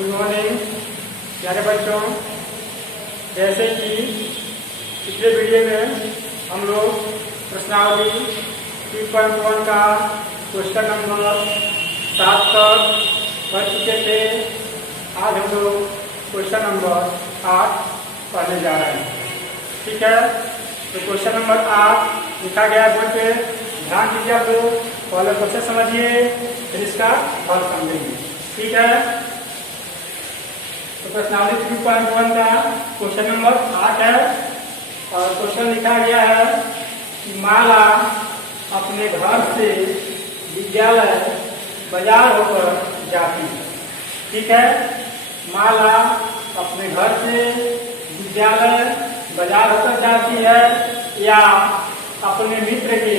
Good morning प्यारे बच्चों। जैसे कि पिछले वीडियो में हम लोग प्रश्नावली 3.1 का क्वेश्चन नंबर 7 तक पढ़ चुके थे। आज हम लोग क्वेश्चन नंबर 8 पढ़ने जा रहे हैं। ठीक है, तो क्वेश्चन नंबर 8 लिखा गया है बोर्ड पे। ध्यान दीजिए, आप लोग पहले क्वेश्चन समझिए, फिर इसका हल समझेंगे। ठीक है, तो प्रश्नावली 3.1 का क्वेश्चन नंबर 8 है और क्वेश्चन लिखा गया है कि माला अपने घर से विद्यालय बाजार होकर जाती है। ठीक है, माला अपने घर से विद्यालय बाजार होकर जाती है या अपने मित्र के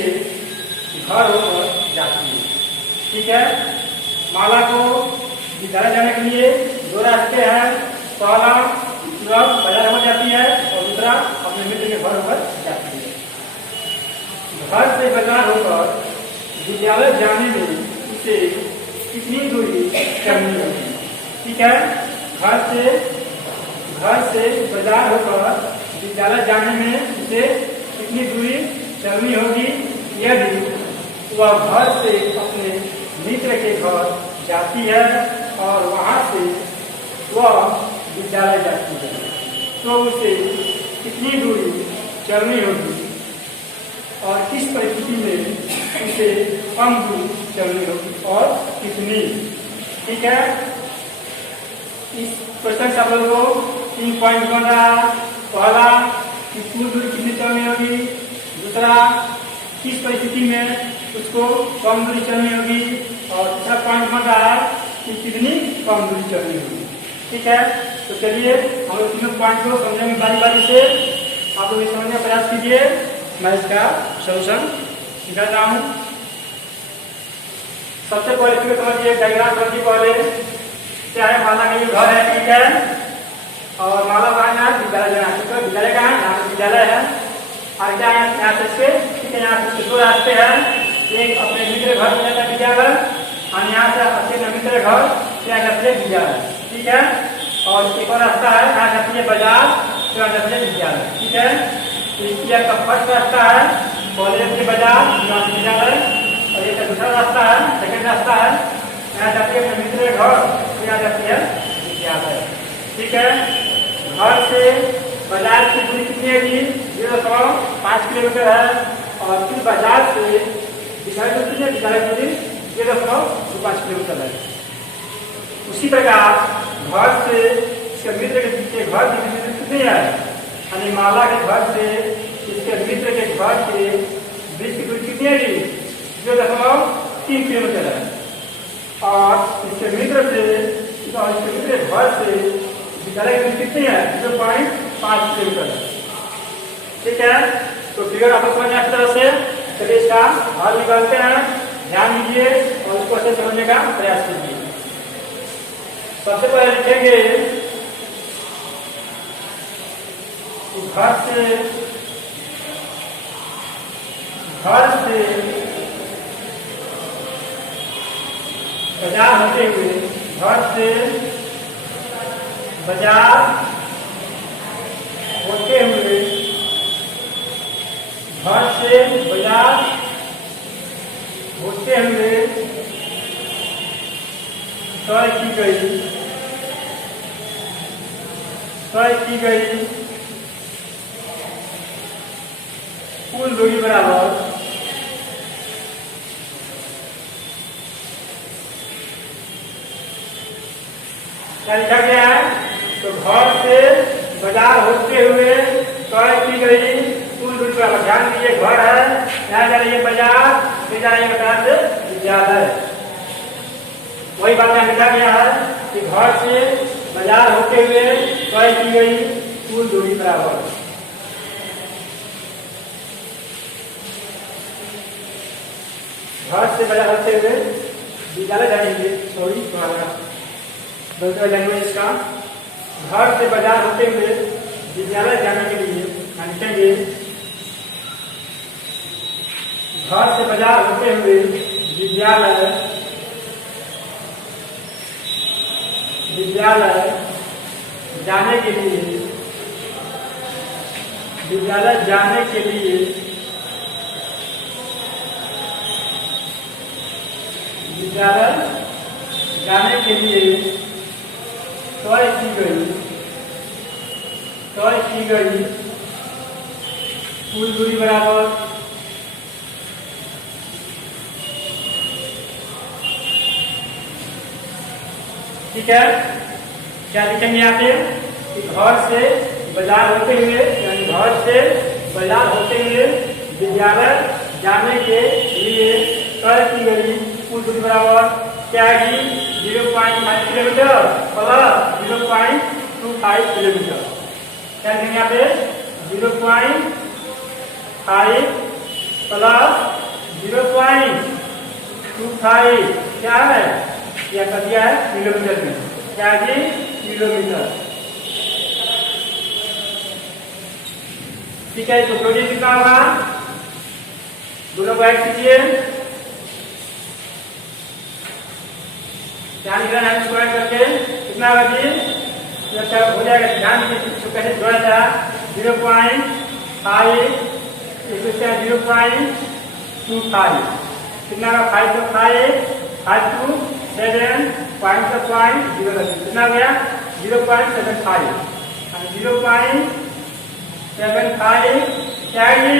घर होकर जाती है। ठीक है, माला को विद्यालय जाने के लिए दो रास्ते हैं। पहला बाजार हो जाती है और दूसरा अपने मित्र के घर होकर जाती है। घर से बाजार होकर विद्यालय जाने में उसे कितनी दूरी चलनी होगी? ठीक है, घर से बाजार होकर विद्यालय जाने में उसे कितनी दूरी चलनी होगी यदि वह घर से अपने मित्र के घर जाती है और वहां से वह विद्यालय जाती है, तो उसे कितनी दूरी चलनी होगी और किस परिस्थिति में उसे कम दूरी चलनी होगी और कितनी? ठीक है, इस क्वेश्चन से आप लोगों को 3 पॉइंट बन रहा। पहला कि कुल दूरी कितनी चलनी होगी, दूसरा किस परिस्थिति में उसको कम दूरी चलनी होगी और तीसरा पॉइंट बन रहा है कि कितनी कम दूरी चलनी होगी। ठीक है, तो चलिए हम लोग तीनों पॉइंट को समझेंगे बारी बारी से। आप लोग समझने का प्रयास कीजिए, मैं इसका सोल्यूशन निकालता हूँ। सबसे पहले इसमें समझिए, डायग्राम समझिए। पहले क्या है, माला का ये घर है। ठीक है, और माला कहाँ है, विद्यालय जाना है। विद्यालय कहाँ है, यहाँ पे विद्यालय है। और क्या है, यहाँ से इसके ठीक है, यहाँ से दो रास्ते हैं। एक अपने मित्र घर में जाता विद्यालय और यहाँ से अपने मित्र घर क्या जाते हैं विद्यालय। ठीक है, और एक और रास्ता है, यहाँ जाती है बाजार, क्या जाते हैं विद्यालय। ठीक है, तो इसलिए का फर्स्ट रास्ता है, पहले जाती है बाजार, यहाँ से विद्यालय, और ये दूसरा रास्ता है, सेकेंड रास्ता है, यहाँ जाती है अपने मित्र घर, यहाँ जाती है विद्यालय। ठीक है, घर से बाजार की दूरी कितनी है जी? 0.5 किलोमीटर है। और फिर बाजार से विद्यालय कितनी है, विद्यालय की दूरी 0.5 किलोमीटर है। उसी प्रकार घर से इसके मित्र के घर की दूरी कितनी है, यानी माला के घर से इसके मित्र के घर के बीच की दूरी कितनी है जी? 0.3 किलोमीटर है। और इसके मित्र से इसके मित्र के घर से विद्यालय की दूरी कितनी है? 0.5 किलोमीटर है। ठीक है, तो फिगर आप समझ अच्छी तरह से। चलिए इसका हल निकालते हैं। ध्यान दीजिए और उसको अच्छे समझने का प्रयास कीजिए। सबसे पहले लिखेंगे घर से बाजार होते हुए, घर से बाजार होते हुए, घर से बाजार होते हुए तय की गई कुल दूरी बराबर क्या लिखा गया है? तो घर से बाजार होते हुए तय की गई कुल दूरी बराबर। ध्यान दीजिए, घर है, यहाँ जा रही है बाजार, फिर जा रही है बाजार से विद्यालय। वही बात यहाँ लिखा गया है कि घर से बाजार होते हुए तय की गई कुल दूरी बराबर। घर से बाजार होते हुए विद्यालय जाएंगे, सॉरी दूसरा लैंग्वेज का। घर से बाजार होते हुए विद्यालय जाने के लिए लिखेंगे घर से बाजार होते हुए विद्यालय विद्यालय जाने के लिए, विद्यालय जाने के लिए, विद्यालय जाने के लिए तय की गई, तय की गई कुल दूरी बराबर ठीक है। क्या लिखेंगे यहाँ पे कि घर से बाजार होते हुए, यानी घर से बाजार होते हुए विद्यालय जाने के लिए तय की गई कुल दूरी बराबर क्या है कि 0.5 किलोमीटर प्लस 0.25 किलोमीटर। क्या लिखेंगे यहाँ पे 0.5 प्लस 0.25 क्या है, यह कर दिया है किलोमीटर में, क्या है जी किलोमीटर। ठीक है, तो प्रोजेक्ट कितना होगा, दोनों को ऐड कीजिए, ध्यान देना है इसको ऐड करके कितना होगा जी, हो जाएगा। ध्यान इसको कैसे जोड़ा था 0.5 0.25 कितना का 5 तो 5 टू 7 पॉइंट का पॉइंट 0 कितना गया 0.75 0.75 क्या है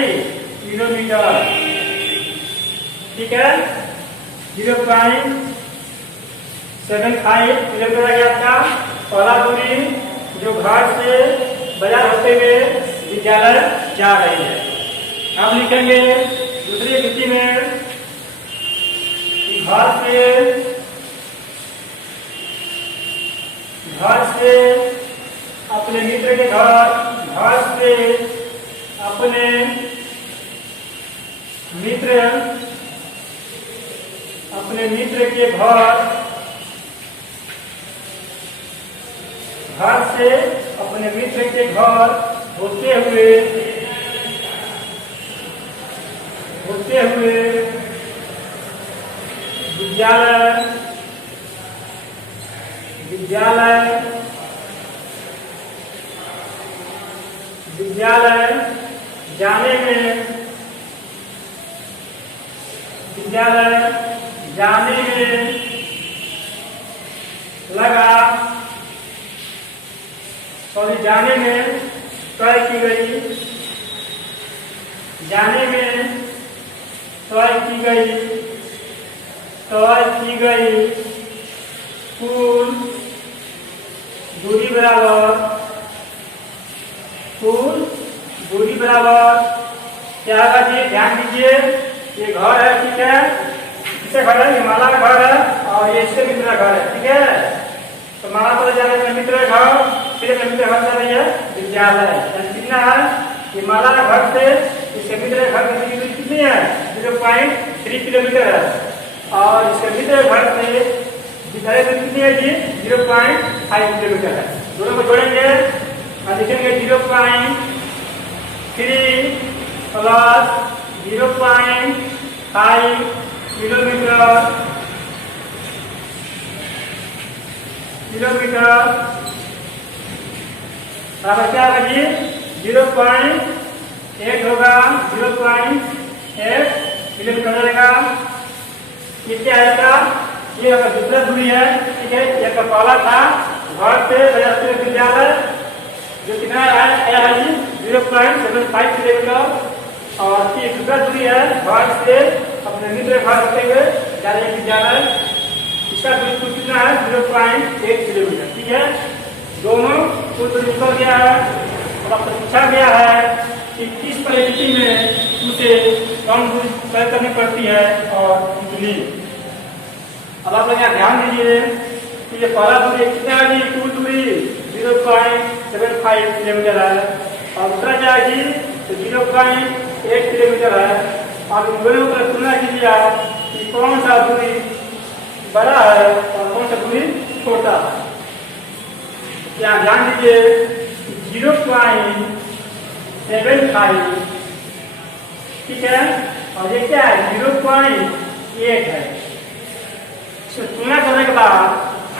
किलोमीटर। ठीक है, 0.75 किलोमीटर आ गया आपका पहला दूरी जो घर से बाजार होते हुए विद्यालय जा रही है। अब लिखेंगे दूसरी स्थिति में घर से अपने मित्र के घर, घर से अपने मित्र के घर, घर से अपने मित्र के घर होते हुए विद्यालय जाने में लगा, सॉरी जाने में तय की गई, कुल दूरी बराबर क्या होगा जी, ध्यान दीजिए ये घर है, ठीक है, इससे घर है, ये माला का घर है और ये इससे मित्र का घर है। ठीक है, तो माला पर जा रहे हैं मित्र घर, फिर मित्र घर जा रही है विद्यालय, कितना है ये माला का घर से इसके मित्र घर की दूरी कितनी है 0.3 किलोमीटर है और इसके मित्र घर से विद्यालय दूरी कितनी है जी 0.5 किलोमीटर है। दोनों को जोड़ेंगे और लिखेंगे 0.3 प्लस 0.5 किलोमीटर बराबर क्या होगा जी 0.8 होगा, 0.8 किलोमीटर रहेगा। ये क्या आएगा, ये अगर दूसरा दूरी है, ठीक है, ये का पहला था घर से विद्यालय जो कितना है जी 0.75 किलोमीटर और ये दूसरा दूरी है घर से अपने मित्र घर होते हुए जा रहे विद्यालय, इसका दूरी कितना है 0.8 किलोमीटर। ठीक है, दोनों कुल दूरी निकल गया है और अब पूछा गया है कि किस परिस्थिति में उसे कम दूरी तय करनी पड़ती है और कितनी। अब आप लोग यहाँ ध्यान दीजिए कि ये पहला दूरी कितना है जी, कुल दूरी 0.75 किलोमीटर है और दूसरा क्या है जी तो 0.8 किलोमीटर है। आप इन दोनों को तुलना कीजिए कि कौन सा दूरी बड़ा है और कौन सा दूरी छोटा है। यहाँ ध्यान दीजिए 0.75 ठीक है और ये क्या है 0.8 है। तुलना करने के बाद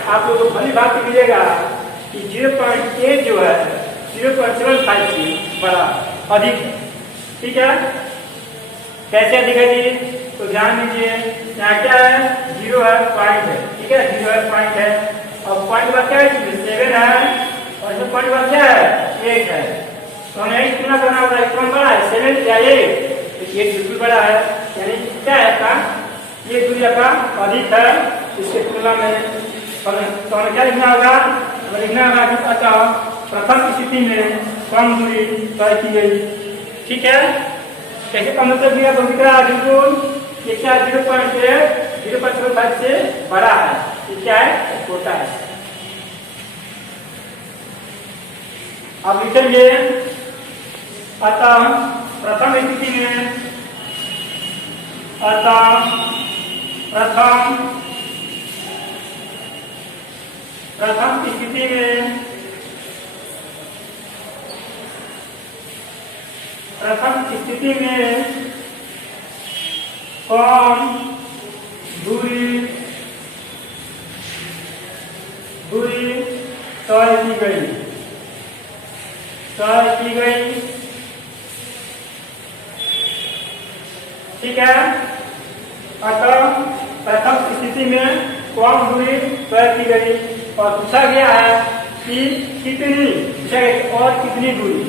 आप लोगों को भली बात मिलेगा कि 0.8 जो है 0.75 से बड़ा अधिक है। ठीक है, कैसे अधिक है जी? तो ध्यान दीजिए, यहाँ क्या है? 0 है, पॉइंट है। ठीक है, 0 है, पॉइंट है। और पॉइंट बाद क्या है? 7 है, और इसमें पॉइंट बाद क्या है? 8 है। तो हमें यही तुलना करना होगा, कौन बड़ा है, 7 या 8? तो 8 बिल्कुल बड़ा है, यानी क्या है का ये दूरी का अधिक है इसके तुलना में। तो हमें क्या लिखना होगा? हमें लिखना होगा कि अतः प्रथम स्थिति में कम दूरी तय की गई। ठीक है, कैसे कम मतलब दिया? तो बिल्कुल ये क्या 0.5 से बड़ा है, ये क्या है? छोटा है। अब लिखेंगे अतः प्रथम स्थिति में, अतः प्रथम स्थिति में कौन दूरी तय की गई। ठीक है, अतः प्रथम स्थिति में कौन दूरी तय की गई और पूछा गया है कि कितनी, और कितनी दूरी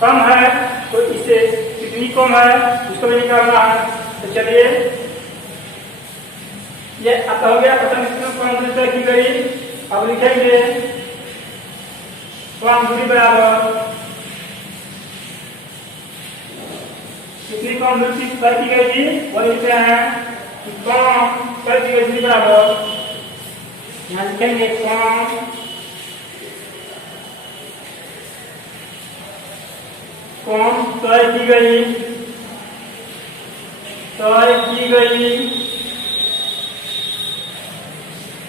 कम है, तो इससे कितनी कम है उसको भी निकालना है। तो चलिए, ये अब हो गया प्रथम स्थिति में कौन दूरी तय की गई। अब लिखेंगे कौन दूरी बराबर कितनी कौन दूरी तय की गई थी, वो लिखते हैं कि कौन तय की गई दूरी बराबर, यहाँ लिखेंगे कौन तय की गई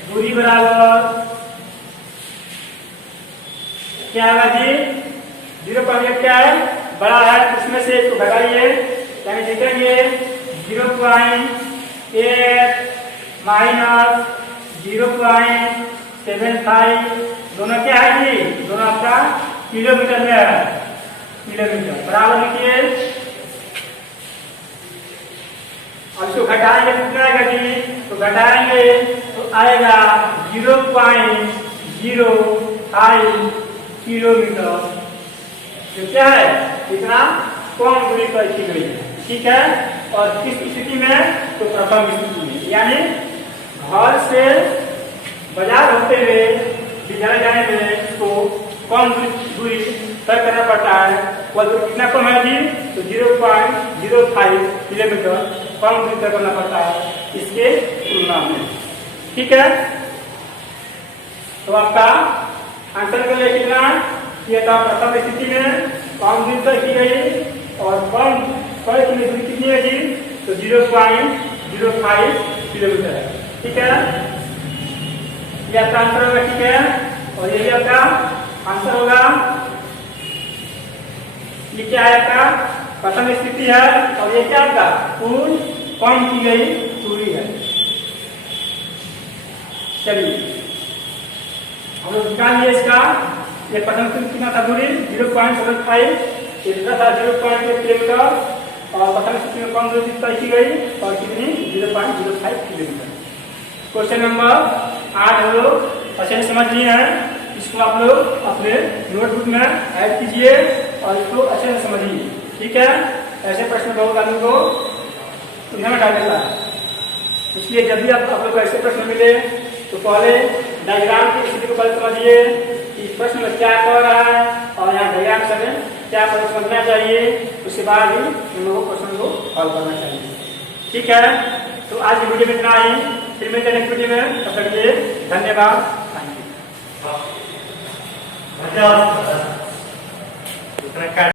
दूरी बराबर क्या है जी? 0.8 क्या है? बड़ा है, उसमें से इसको घटाइए, यानी लिखेंगे 0.8 माइनस 0.75, दोनों क्या है जी? दोनों आपका किलोमीटर में है, किलोमीटर बराबर लिखिए। अब इसको घटाएंगे तो कितना आएगा जी? तो घटाएंगे तो आएगा 0.05 किलोमीटर। तो क्या है? इतना कम दूरी तय की गई है। ठीक है, और किस स्थिति में? तो प्रथम स्थिति में, यानी घर से बाजार होते हुए विद्यालय जाने में इसको कम दूरी तय करना पड़ता है। वह दूरी कितना कम है जी? तो 0.05 किलोमीटर कम दूरी तय करना पड़ता है इसके तुलना में। ठीक है, तो आपका आंसर के लिए कितना? ये था प्रथम स्थिति में कम दूरी तय की गई और कम तय की दूरी कितनी है जी? तो 0.05 किलोमीटर है। ठीक है, ये आपका आंसर होगा। ठीक है, और यही आपका आंसर होगा। ये क्या है? आपका प्रथम स्थिति है और ये क्या आपका कुल कम की गई दूरी है। चलिए हम लोग निकाल लिए इसका। ये प्रथम स्थिति कितना था दूरी? 0.75, ये दूसरा था 0.8 किलोमीटर, और प्रथम स्थिति में कौन दूरी तय की गई और कितनी? 0.05 किलोमीटर। क्वेश्चन नंबर 8 हम लोग अच्छे से समझ लिए हैं। इसको आप लोग अपने नोटबुक में ऐड कीजिए और इसको अच्छे से समझिए। ठीक है, ऐसे प्रश्न बहुत आदमी को सुनने में डाल देता है, इसलिए जब भी आप लोग को ऐसे प्रश्न मिले तो पहले डायग्राम की स्थिति को पहले समझिए कि प्रश्न में क्या कह रहा है और यहाँ डायग्राम से क्या पहले समझना चाहिए, उसके बाद ही उन लोगों को प्रश्न को हल करना चाहिए। ठीक है, तो आज की वीडियो में इतना ही, फिर मिलते हैं नेक्स्ट वीडियो में। तब तक के लिए धन्यवाद। Thank you.